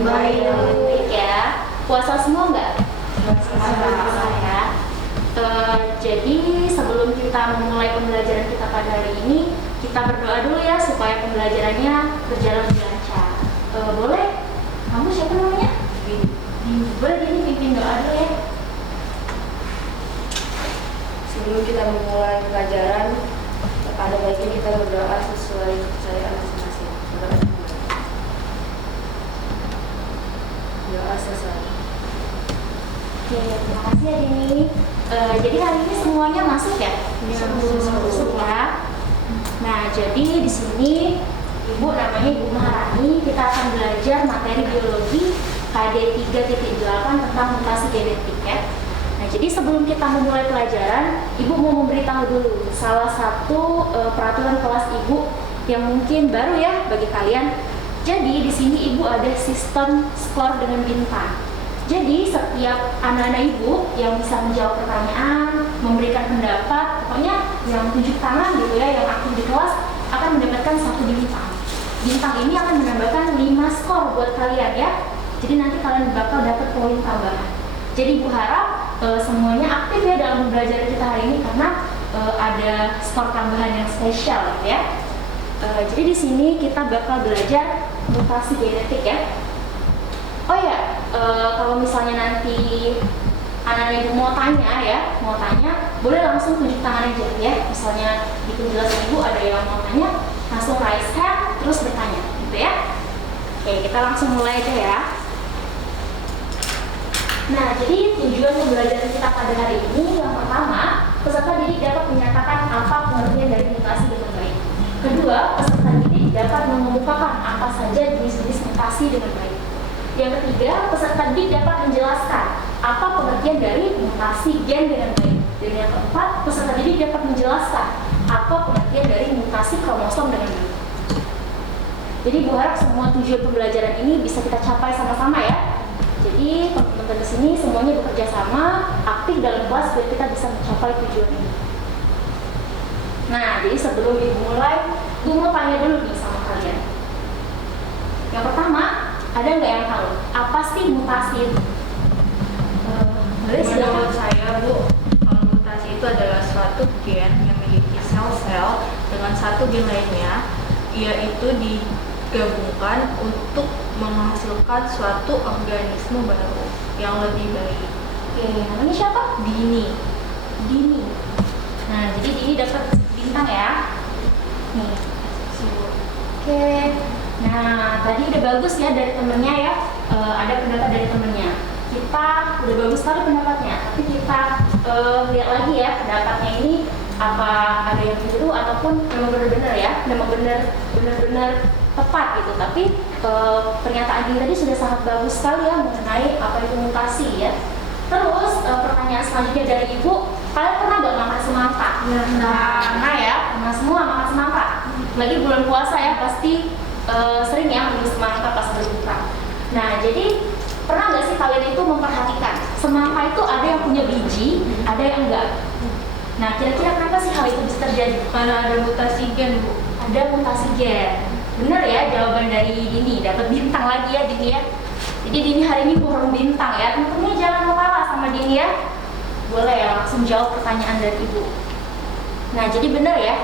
Baik ya. Puasa semua nggak? Puasa ya. Jadi sebelum kita memulai pembelajaran kita pada hari ini, kita berdoa dulu ya supaya pembelajarannya berjalan lebih lancar. Boleh? Kamu siapa namanya? Boleh ini pimpin doa dulu ya. Sebelum kita memulai pelajaran, ada baiknya kita berdoa sesuai kepercayaan masing-masing. Doa selesai. Oke, terima kasih ya Dini. Jadi hari ini semuanya masuk ya? Masuk ya. Nah, jadi di sini Ibu namanya Ibu Maharani, kita akan belajar materi biologi KD 3.8 tentang mutasi genetik ya. Nah, jadi sebelum kita memulai pelajaran, Ibu mau memberitahu dulu salah satu peraturan kelas Ibu yang mungkin baru ya bagi kalian. Jadi di sini Ibu ada sistem skor dengan bintang. Jadi setiap anak-anak Ibu yang bisa menjawab pertanyaan, memberikan pendapat, pokoknya yang tunjuk tangan gitu ya, yang aktif di kelas akan mendapatkan 1 bintang. Bintang ini akan menambahkan 5 skor buat kalian ya. Jadi nanti kalian bakal dapat poin tambahan. Jadi Ibu harap semuanya aktif ya dalam pembelajaran kita hari ini karena ada skor tambahan yang spesial gitu ya. Jadi di sini kita bakal belajar mutasi genetik ya. Oh ya, kalau misalnya nanti anak-anak Ibu mau tanya, boleh langsung tunjuk tangan aja ya. Misalnya di penjelasan Ibu ada yang mau tanya, langsung raise hand terus bertanya, gitu ya. Oke, kita langsung mulai aja ya. Nah, jadi tujuan pembelajaran kita pada hari ini yang pertama, peserta didik dapat menyatakan apa pengertian dari mutasi dengan baik. Kedua, peserta didik dapat mengemukakan apa saja jenis-jenis mutasi dengan baik. Yang ketiga, peserta didik dapat menjelaskan apa pengertian dari mutasi gen dengan baik. Dan yang keempat, peserta didik dapat menjelaskan apa pengertian dari mutasi kromosom dengan baik. Jadi Bu harap semua tujuan pembelajaran ini bisa kita capai sama-sama ya. Jadi teman-teman di sini semuanya bekerja sama, aktif dalam kelas biar kita bisa mencapai tujuan ini. Nah, jadi sebelum Ibu mulai, Ibu mau tanya dulu nih sama kalian. Yang pertama, ada nggak yang tahu apa sih mutasi itu? Menurut saya Bu, mutasi itu adalah suatu gen yang memiliki sel-sel dengan satu gen lainnya, yaitu digabungkan untuk menghasilkan suatu organisme baru yang lebih baik. Oke, namanya siapa? Dini. Nah, jadi Dini dapat bintang ya. Nih. Oke. Nah, tadi udah bagus ya dari temennya ya. Ada pendapat dari temennya. Kita udah bagus sekali pendapatnya. Tapi kita lihat lagi ya pendapatnya ini apa ada yang keliru ataupun memang benar-benar ya, memang benar-benar tepat gitu. Tapi pernyataan Dini tadi sudah sangat bagus sekali ya mengenai apa itu mutasi ya. Terus pertanyaan selanjutnya dari Ibu, kalian pernah nggak makan semangka? Nah ya, pernah semua makan semangka. Lagi bulan puasa ya, pasti sering ya minum semangka pas berbuka. Nah, jadi pernah nggak sih kalian itu memperhatikan semangka itu ada yang punya biji, ada yang enggak? Nah, kira-kira kenapa sih hal itu bisa terjadi? Karena ada mutasi gen Bu. Ada mutasi gen. Benar ya jawaban dari Dini, dapat bintang lagi ya Dini ya. Jadi Dini hari ini burung bintang ya. Teman-teman jangan mengalah sama Dini ya. Boleh ya langsung jawab pertanyaan dari Ibu. Nah, jadi benar ya.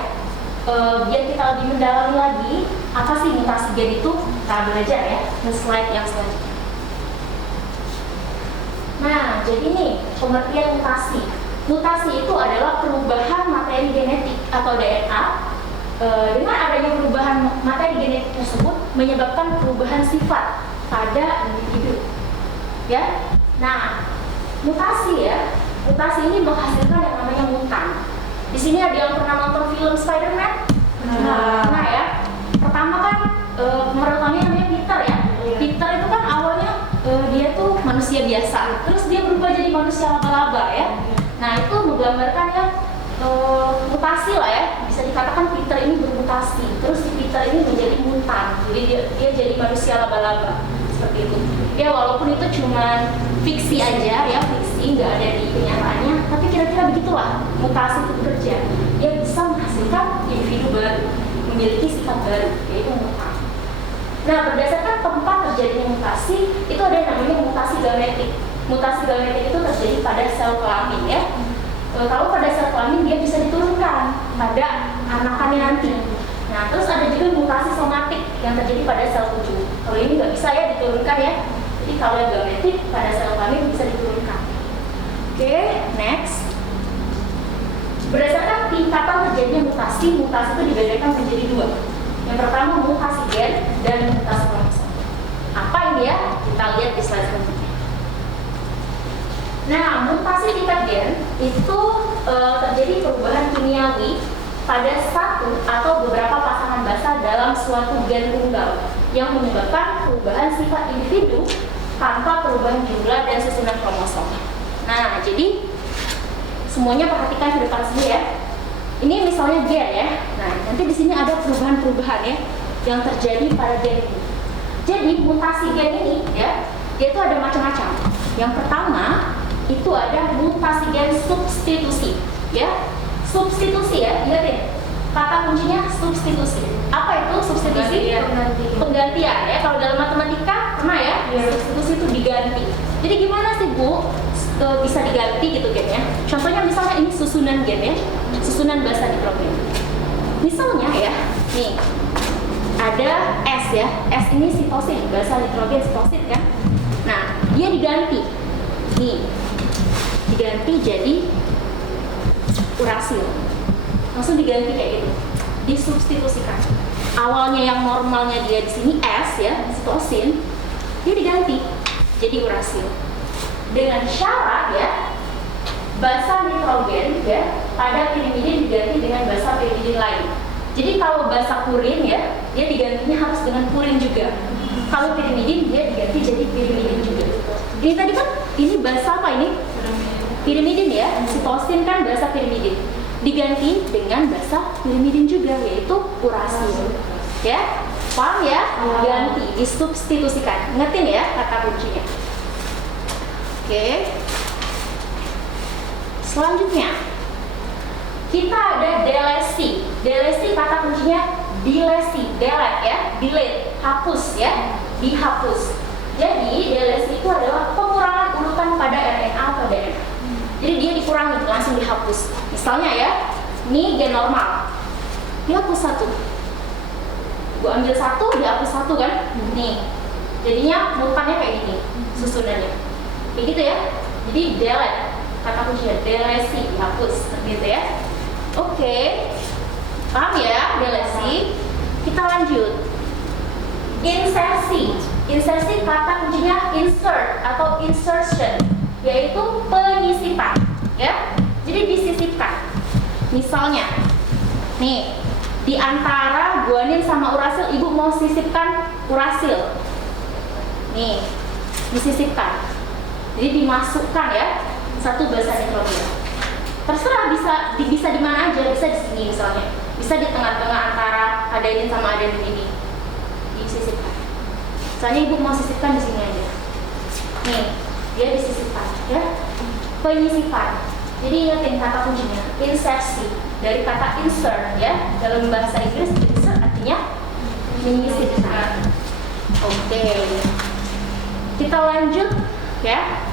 Biar kita lebih mendalami lagi apa sih mutasi gen itu, kita belajar ya ke slide yang selanjutnya. Nah, jadi nih pengertian mutasi. Mutasi itu adalah perubahan materi genetik atau DNA. Dengan adanya perubahan materi genetik tersebut menyebabkan perubahan sifat pada individu. Ya. Nah, mutasi ini menghasilkan yang namanya mutan. Di sini ada yang pernah nonton film Spider-Man? Nah ya, pertama kan pemerannya namanya Peter ya. Peter itu kan awalnya dia tuh manusia biasa, terus dia berubah jadi manusia laba-laba ya. Nah itu menggambarkan ya mutasi lah ya. Bisa dikatakan Peter ini bermutasi, terus si Peter ini menjadi mutan, jadi dia jadi manusia laba-laba seperti itu. Ya walaupun itu cuma fiksi aja ya, fiksi nggak ada di kenyataannya, tapi kira-kira begitulah mutasi itu bekerja. Dia bisa menghasilkan individu baru, memiliki sifat baru, yaitu mutan. Nah, berdasarkan tempat terjadinya mutasi, gametik. Mutasi gametik itu terjadi pada sel kelamin ya. Kalau pada sel kelamin dia bisa diturunkan pada anakannya nanti. Nah, terus ada juga mutasi somatik yang terjadi pada sel tubuh. Kalau ini nggak bisa ya diturunkan ya. Jadi kalau yang gametik pada sel kelamin bisa diturunkan. Oke, next. Berdasarkan tingkatan terjadinya mutasi itu dibedakan menjadi dua. Yang pertama mutasi gen dan mutasi kromosom. Apa ini ya? Kita lihat di slide selanjutnya. Nah, mutasi tingkat gen itu terjadi perubahan kimiawi pada satu atau beberapa pasangan basa dalam suatu gen tunggal yang menyebabkan perubahan sifat individu tanpa perubahan jumlah dan susunan kromosom. Nah, jadi semuanya perhatikan ke depan sini ya. Ini misalnya gen ya. Nah, nanti di sini ada perubahan-perubahan ya yang terjadi pada gen ini. Jadi mutasi gen ini ya, dia itu ada macam-macam. Yang pertama itu ada mutasi gen substitusi ya. Substitusi ya, ingat ya. Kata kuncinya substitusi. Apa itu substitusi? Penggantian ya. Kalau dalam matematika pernah ya, substitusi itu diganti. Jadi gimana sih Bu bisa diganti gitu gennya? Contohnya misalnya ini susunan gen ya, susunan basa nitrogen. Misalnya ya, nih ada S ya, S ini sitosin, basa nitrogen sitosin kan. Nah, dia diganti, nih diganti jadi urasil, langsung diganti kayak gitu, disubstitusikan. Awalnya yang normalnya dia di sini S ya, sitosin, dia diganti jadi urasil dengan syarat ya basa nitrogen ya pada pirimidin diganti dengan basa pirimidin lain. Jadi kalau basa purin ya, dia digantinya harus dengan purin juga. Kalau pirimidin dia diganti jadi pirimidin juga. Ini tadi kan ini basa apa ini? Pirimidin ya, sitosin kan basa pirimidin. Diganti dengan basa pirimidin juga yaitu urasil. Ya, paham ya? Ganti, disubstitusikan. Ingetin ya kata kuncinya. Oke. Selanjutnya kita ada delesi. Delesi kata kuncinya dilesi, delete ya, delete, hapus ya, dihapus. Jadi delesi itu adalah pengurangan urutan pada RNA atau DNA. Jadi dia dikurangi, langsung dihapus. Misalnya ya, ini gen normal, dihapus satu. Gue ambil satu, dihapus satu kan? Nih, jadinya mutannya kayak gini, susunannya. Kayak gitu ya. Jadi delete, kata kuncinya delesi, dihapus, seperti itu ya. Oke, paham ya delesi? Kita lanjut. Insersi. Insersi kata kuncinya insert atau insertion, yaitu penyisipan ya. Jadi disisipkan. Misalnya nih, di antara guanin sama urasil, ibu mau sisipkan urasil. Nih, disisipkan. Jadi dimasukkan ya, satu basa nitrogen. Terserah bisa di mana aja, bisa di sini misalnya. Bisa di tengah-tengah antara adenin sama adenin ini. Disisipkan. Misalnya ibu mau sisipkan di sini aja. Nih, dia disisipkan ya. Penyisipan. Jadi ingetin kata kuncinya, insersi. Dari kata insert ya, dalam bahasa Inggris insert artinya menyisipkan. Oke. Kita lanjut ya.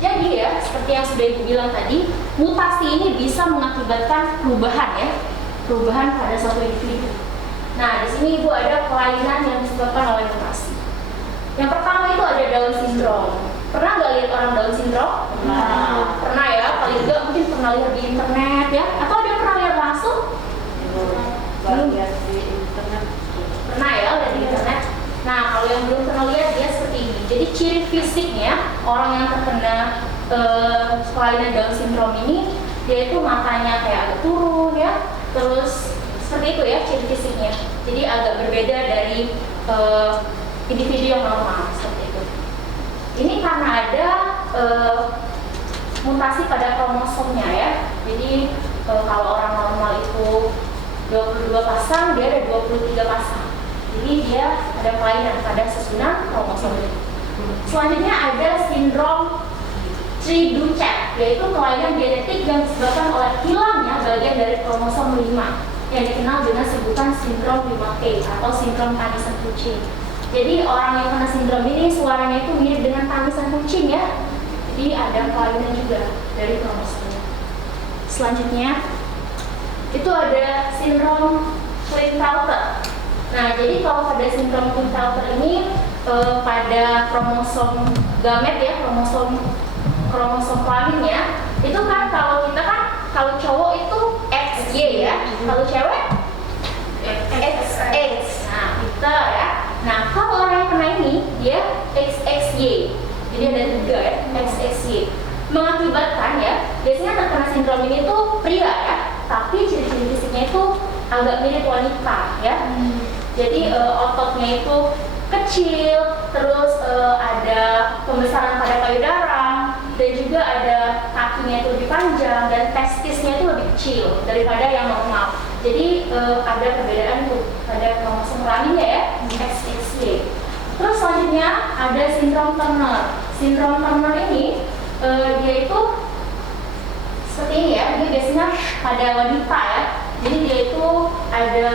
Jadi ya, seperti yang sudah ibu bilang tadi, mutasi ini bisa mengakibatkan perubahan ya, perubahan pada suatu individu. Nah, di sini ibu ada kelainan yang disebabkan oleh mutasi. Yang pertama itu ada Down syndrome. Pernah nggak lihat orang Down syndrome? Nah, pernah ya, paling enggak mungkin pernah lihat di internet ya, atau ada yang pernah lihat langsung? Belum lihat di internet. Pernah ya, lihat di internet. Nah, kalau yang belum pernah lihat dia seperti ini. Jadi ciri fisiknya orang yang terkena kelainan Down syndrome ini, dia itu matanya kayak agak turun ya, terus seperti itu ya ciri fisiknya. Jadi agak berbeda dari individu yang normal seperti itu. Ini karena ada mutasi pada kromosomnya ya. Jadi kalau orang normal itu 22 pasang, dia ada 23 pasang. Jadi dia ada kelainan pada susunan kromosom. Selanjutnya ada sindrom Triducet, yaitu kelainan genetik yang disebabkan oleh hilangnya bagian dari kromosom 5 yang dikenal dengan sebutan sindrom 5K atau sindrom tangisan kucing. Jadi orang yang kena sindrom ini suaranya itu mirip dengan tangisan kucing ya. Jadi ada kelainan juga dari kromosomnya. Selanjutnya itu ada sindrom Klinefelter. Nah, jadi kalau pada sindrom Klinefelter ini pada kromosom gamet ya, kromosom kelaminnya itu kan kalau kita kan kalau cowok itu XY ya, kalau cewek XX. Nah, kita ya. Nah, kalau orang yang kena ini dia XXY. Jadi ada 3 ya, XXY. Mengakibatkan ya, biasanya terkena sindrom ini tuh pria ya, tapi ciri-ciri fisiknya itu agak mirip wanita ya. Jadi ototnya itu kecil, terus ada pembesaran pada payudara, dan juga ada kakinya itu lebih panjang dan testisnya itu lebih kecil daripada yang normal. Jadi ada perbedaan tuh pada kromosom kelaminnya ya, XXY. Terus selanjutnya ada sindrom Turner. Sindrom Turner ini dia itu seperti ini ya, dia biasanya pada wanita ya. Jadi dia itu ada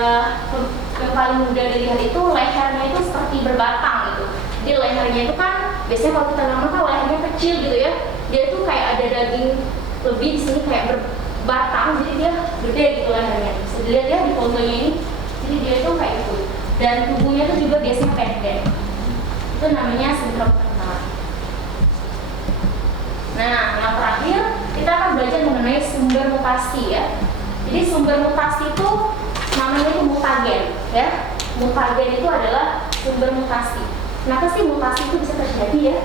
yang paling mudah dilihat itu lehernya itu seperti berbatang gitu. Jadi lehernya itu kan biasanya kalau kita ngomong kan lehernya kecil gitu ya. Dia itu kayak ada daging lebih di sini kayak berbatang, jadi dia gede gitu lehernya. Bisa dilihat ya di fotonya ini. Jadi dia itu kayak gitu. Dan tubuhnya itu juga biasanya pendek. Itu namanya sindrom Turner. Nah, yang terakhir kita akan belajar mengenai sumber mutasi ya. Jadi sumber mutasi itu namanya itu mutagen ya. Mutagen itu adalah sumber mutasi. Kenapa sih mutasi itu bisa terjadi ya?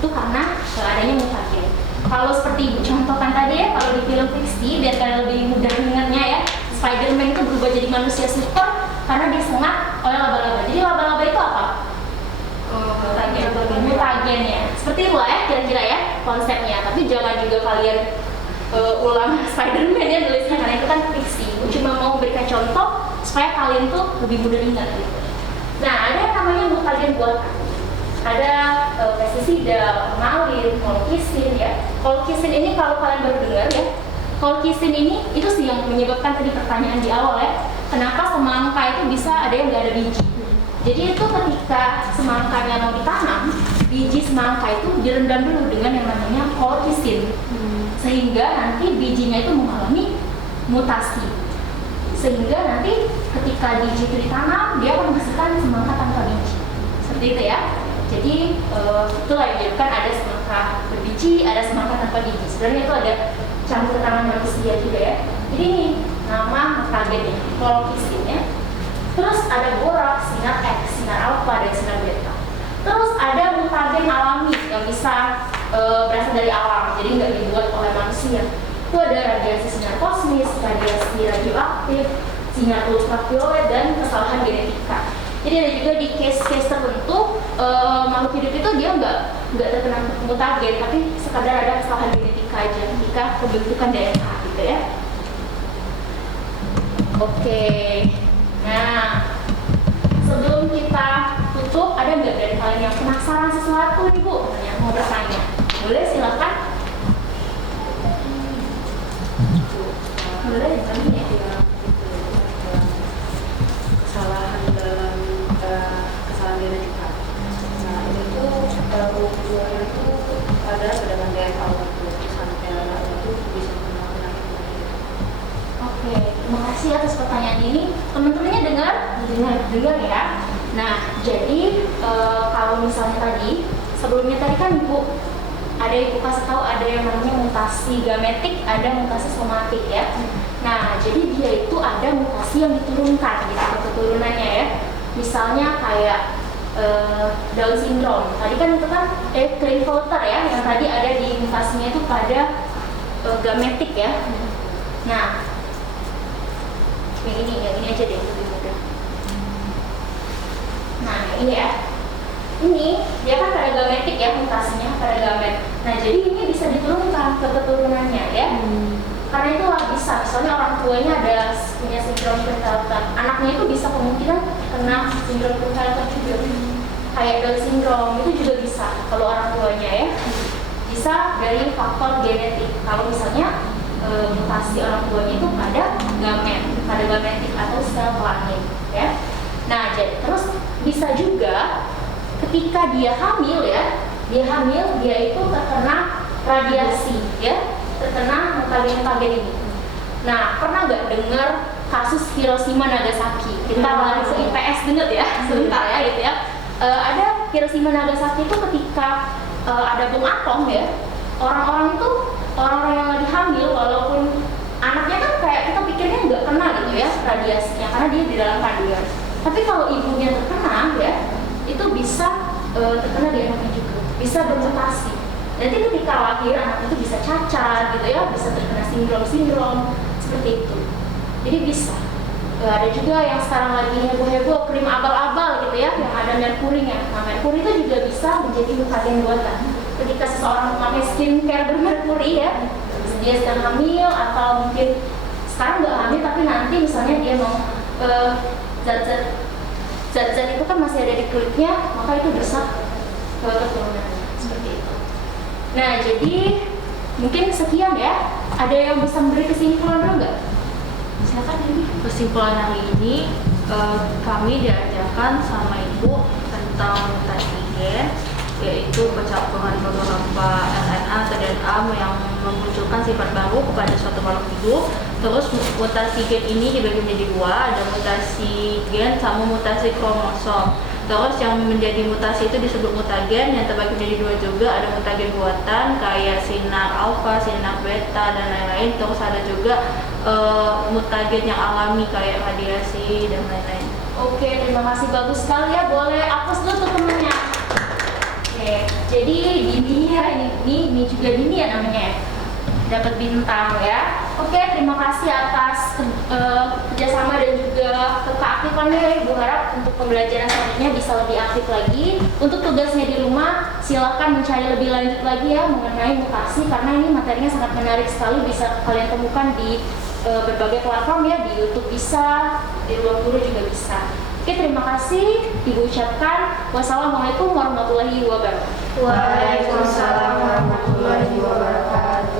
Itu karena adanya mutagen. Kalau seperti ibu contohkan tadi ya, kalau di film fiksi biar kalian lebih mudah ingatnya ya, Spider-Man itu berubah jadi manusia super karena disengat oleh laba-laba. Jadi laba-laba itu apa? Mutagen ya. Seperti itu lah ya kira-kira ya konsepnya. Tapi jangan juga kalian ulang Spider-Man ya nulisnya, karena itu kan fiksi. Cuma mau berikan contoh supaya kalian tuh lebih mudah ingat gitu. Nah, ada yang namanya mutagen buatan. Ada pestisida, formalin, kolkisin ya. Kolkisin ini kalau kalian baru dengar ya, kolkisin ini itu sih yang menyebabkan tadi pertanyaan di awal ya, kenapa semangka itu bisa ada yang nggak ada biji. Jadi itu ketika semangkanya mau ditanam, biji semangka itu direndam dulu dengan yang namanya kolkisin, sehingga nanti bijinya itu mengalami mutasi, sehingga nanti ketika biji itu ditanam dia akan menghasilkan semangka tanpa biji, seperti itu ya. Jadi itulah yang menyebabkan ada semangka berbiji, ada semangka tanpa biji. Sebenarnya itu ada campur tangan manusia juga ya. Jadi ini nama mutagennya, kolkisin ya. Terus ada borak, sinar X, sinar alfa, dan sinar beta. Terus ada mutagen alami yang bisa berasal dari alam, jadi nggak dibuat oleh manusia. Itu ada radiasi sinar kosmis, radiasi radioaktif, sinar ultraviolet, dan kesalahan genetika. Jadi ada juga di case-case tertentu makhluk hidup itu dia nggak terkena mutagen, tapi sekadar ada kesalahan genetika aja jika pembentukan DNA gitu ya. Oke. Nah, sebelum kita tutup, ada nggak dari kalian yang penasaran sesuatu nih Bu? Yang mau bertanya? Boleh, silakan. Boleh, kami ya. Kesalahan dalam kesalahan genetika. Nah, ini tuh baru keluarnya itu pada cadangan DNA waktu sampai anak itu bisa kena penyakit. Oke, terima kasih atas pertanyaan ini. Teman-temannya dengar ya. Nah, jadi kalau misalnya tadi sebelumnya tadi kan Ibu kasih tahu ada yang namanya mutasi gametik, ada mutasi somatik ya. Nah, jadi dia itu ada mutasi yang diturunkan gitu keturunannya ya. Misalnya kayak Down syndrome. Tadi kan itu kan Klinefelter ya, yang tadi ada di mutasinya itu pada gametik ya. Nah, yang ini aja deh lebih mudah. Nah, ini ya. Ini dia kan pada gametik ya, mutasinya pada gamet. Nah, jadi ini bisa diturunkan ke keturunannya ya. Karena itu bisa, misalnya orang tuanya ada punya sindrom Klinefelter, anaknya itu bisa kemungkinan kena sindrom Klinefelter juga. Kayak Down syndrome itu juga bisa kalau orang tuanya ya. Bisa dari faktor genetik. Kalau misalnya mutasi orang tuanya itu pada gametik atau sel kelamin ya. Nah, terus bisa juga ketika dia hamil ya, dia itu terkena radiasi ya, terkena mutagen ini. Nah, pernah nggak dengar kasus Hiroshima Nagasaki? Kita lari ke IPS dengar ya, sebentar ya gitu ya. Ada Hiroshima Nagasaki itu ketika ada bom atom ya, orang-orang yang lagi hamil, walaupun anaknya kan kayak kita pikirnya nggak kena gitu ya radiasinya, karena dia di dalam kandungan. Tapi kalau ibunya terkena ya, itu bisa terkena di anaknya juga, bisa bermutasi. Nanti ketika lahir anak itu bisa cacat gitu ya, bisa terkena sindrom seperti itu. Jadi bisa. Ada juga yang sekarang lagi heboh-heboh krim abal-abal gitu ya, yang ada merkurinya. Nah, merkuri itu juga bisa menjadi mutagen buatan. Ketika seseorang memakai skincare bermerkuri ya, dia sedang hamil atau mungkin sekarang nggak hamil tapi nanti misalnya dia mau zat-zat itu kan masih ada di kulitnya, maka itu bisa keturunan seperti itu. Nah, jadi mungkin sekian ya. Ada yang bisa memberi kesimpulan dulu nggak? Silakan ini. Kesimpulan hari ini kami diajarkan sama ibu tentang mutasi gen, yaitu percampuran beberapa RNA atau DNA yang memunculkan sifat baru kepada suatu makhluk hidup. Terus mutasi gen ini dibagi menjadi dua, ada mutasi gen sama mutasi kromosom. Terus yang menjadi mutasi itu disebut mutagen, yang terbagi menjadi dua juga, ada mutagen buatan kayak sinar alfa, sinar beta dan lain-lain. Terus ada juga mutagen yang alami kayak radiasi dan lain-lain. Oke, terima kasih, bagus sekali ya. Boleh hapus dulu tuh temennya. Oke, jadi Dini ya, ini juga Dini ya namanya ya, dapat bintang ya. Oke, terima kasih atas kerjasama dan juga keaktifannya. Ibu harap untuk pembelajaran selanjutnya bisa lebih aktif lagi. Untuk tugasnya di rumah, silakan mencari lebih lanjut lagi ya mengenai mutasi, karena ini materinya sangat menarik sekali, bisa kalian temukan di berbagai platform ya, di YouTube bisa, di ruang guru juga bisa. Oke, terima kasih. Ibu ucapkan wassalamualaikum warahmatullahi wabarakatuh. Waalaikumsalam warahmatullahi wabarakatuh.